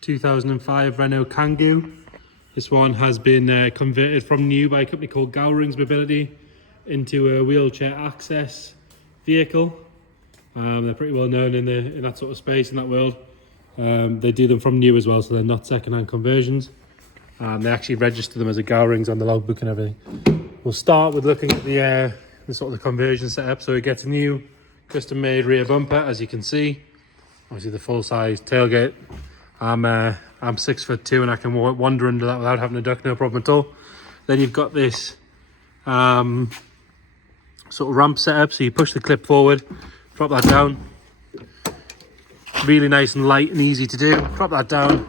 2005 Renault Kangoo. This one has been converted from new by a company called Gowring's Mobility into a wheelchair access vehicle. They're pretty well known in that sort of space, in that world. They do them from new as well, so they're not second-hand conversions. They actually register them as a Gowring's on the logbook and everything. We'll start with looking at the sort of the conversion setup. So it gets a new custom-made rear bumper, as you can see. Obviously the full-size tailgate. I'm 6'2" and I can wander under that without having to duck, no problem at all. Then you've got this sort of ramp setup, so you push the clip forward, drop that down. Really nice and light and easy to do. Drop that down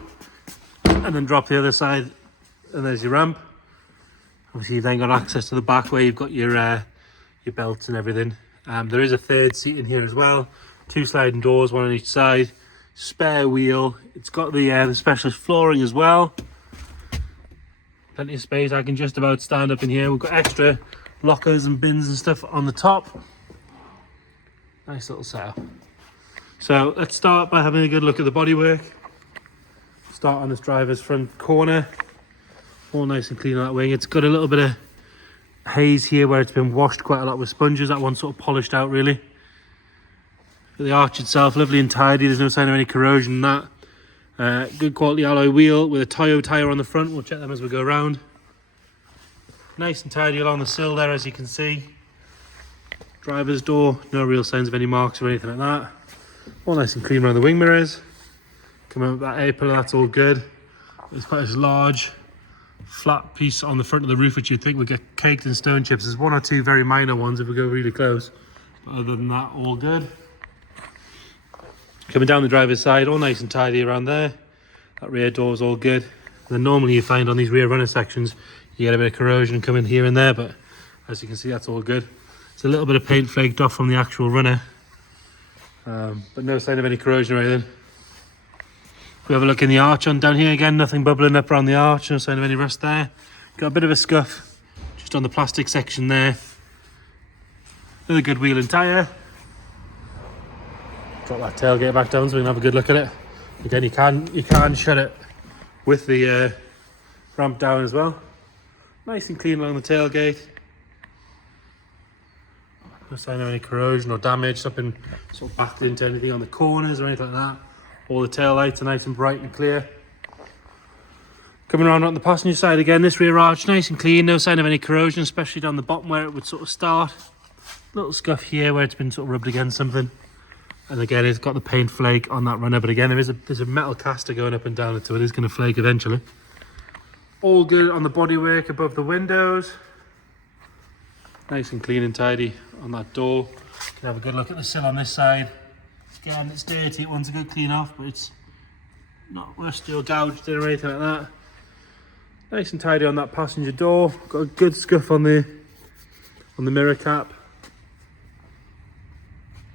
and then drop the other side, and there's your ramp. Obviously you've then got access to the back where you've got your belts and everything. There is a third seat in here as well. 2 sliding doors, 1 on each side. Spare wheel. It's got the specialist flooring as well. Plenty of space. I can just about stand up in here. We've got extra lockers and bins and stuff on the top. Nice little setup. So let's start by having a good look at the bodywork. Start on this driver's front corner. All nice and clean on that wing. It's got a little bit of haze here where it's been washed quite a lot with sponges. That one's sort of polished out really. The arch itself, lovely and tidy. There's no sign of any corrosion in that. Good quality alloy wheel with a Toyo tyre on the front. We'll check them as we go around. Nice and tidy along the sill there, as you can see. Driver's door, no real signs of any marks or anything like that. All nice and clean around the wing mirrors. Come out with that A-pillar, that's all good. There's quite a large flat piece on the front of the roof, which you'd think would get caked in stone chips. There's 1 or 2 very minor ones if we go really close. But other than that, all good. Coming down the driver's side, all nice and tidy around there. That rear door is all good. And then normally you find on these rear runner sections, you get a bit of corrosion coming here and there, but as you can see, that's all good. It's a little bit of paint flaked off from the actual runner, but no sign of any corrosion or anything. If we have a look in the arch on down here again, nothing bubbling up around the arch, no sign of any rust there. Got a bit of a scuff just on the plastic section there. Another good wheel and tyre. Drop that tailgate back down so we can have a good look at it. Again, you can shut it with the ramp down as well. Nice and clean along the tailgate. No sign of any corrosion or damage. Nothing sort of backed into anything on the corners or anything like that. All the tail lights are nice and bright and clear. Coming around on the passenger side again, this rear arch nice and clean. No sign of any corrosion, especially down the bottom where it would sort of start. Little scuff here where it's been sort of rubbed against something. And again, it's got the paint flake on that runner, but again, there's a metal caster going up and down it, so it is going to flake eventually. All good on the bodywork above the windows. Nice and clean and tidy on that door. You can have a good look at the sill on this side. Again, it's dirty, it wants a good clean off, but it's not rusty or gouged or anything like that. Nice and tidy on that passenger door. Got a good scuff on the mirror cap.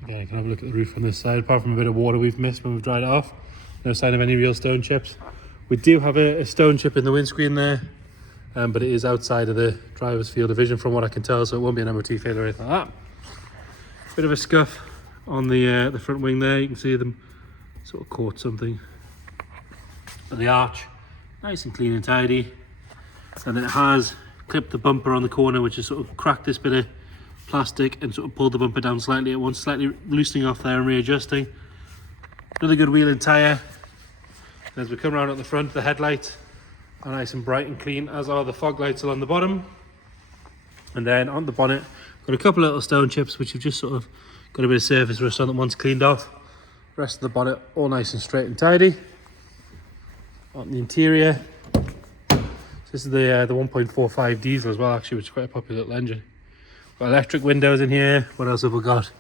Yeah, you can have a look at the roof on this side. Apart from a bit of water we've missed when we've dried it off, no sign of any real stone chips. We do have a stone chip in the windscreen there, but it is outside of the driver's field of vision from what I can tell, so it won't be an MOT failure or anything like that. Bit of a scuff on the front wing there. You can see them sort of caught something. But the arch, nice and clean and tidy. And then it has clipped the bumper on the corner, which has sort of cracked this bit of plastic and sort of pulled the bumper down slightly at once, slightly loosening off there and readjusting. Another good wheel and tyre. As we come around at the front, the headlights are nice and bright and clean, as are the fog lights along the bottom. And then on the bonnet, got a couple of little stone chips which have just sort of got a bit of surface rust on that once cleaned off. The rest of the bonnet all nice and straight and tidy. On the interior, this is the 1.45 diesel as well, actually, which is quite a popular little engine. Got electric windows in here. What else have we got?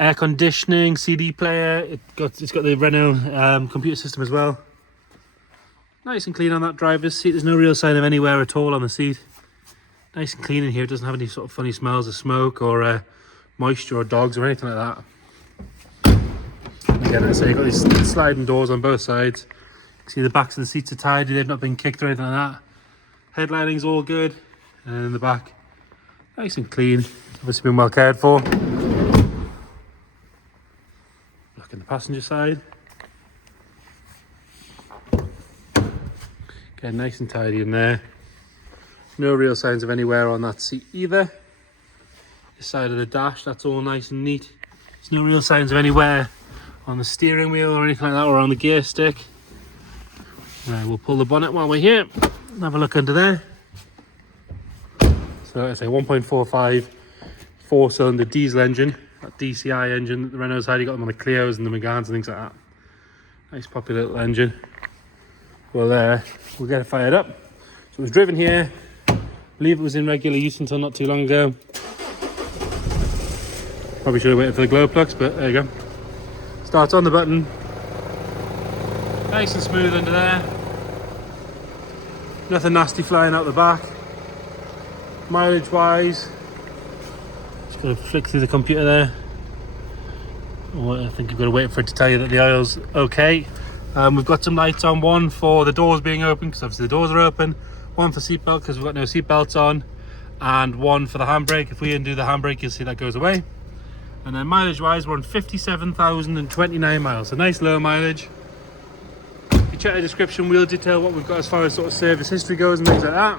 Air conditioning, CD player. It's got the Renault computer system as well. Nice and clean on that driver's seat. There's no real sign of any wear at all on the seat. Nice and clean in here. It doesn't have any sort of funny smells of smoke or moisture or dogs or anything like that. Again, as I say, you've got these sliding doors on both sides. You can see the backs of the seats are tidy. They've not been kicked or anything like that. Headlighting's all good. And in the back, nice and clean. Obviously been well cared for. Look in the passenger side. Again, nice and tidy in there. No real signs of any wear on that seat either. This side of the dash, that's all nice and neat. There's no real signs of any wear on the steering wheel or anything like that, or on the gear stick. Right, we'll pull the bonnet while we're here and have a look under there. So it's a 1.45 4-cylinder diesel engine, that DCI engine that the Renault's had. You got them on the Clios and the Meganes and things like that. Nice popular little engine. We'll get it fired up. So it was driven here. I believe it was in regular use until not too long ago. Probably should have waited for the glow plugs, but there you go. Starts on the button. Nice and smooth under there. Nothing nasty flying out the back. Mileage wise, just got to flick through the computer there. I think you've got to wait for it to tell you that the oil's okay. We've got some lights on, one for the doors being open because obviously the doors are open, one for seatbelt because we've got no seatbelts on, and one for the handbrake. If we undo the handbrake, you'll see that goes away. And then mileage wise, we're on 57,029 miles, a nice low mileage. If you check the description, we'll detail what we've got as far as sort of service history goes and things like that.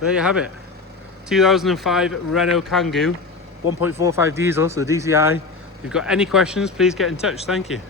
There you have it. 2005 Renault Kangoo 1.45 diesel, so DCI. If you've got any questions, please get in touch. Thank you.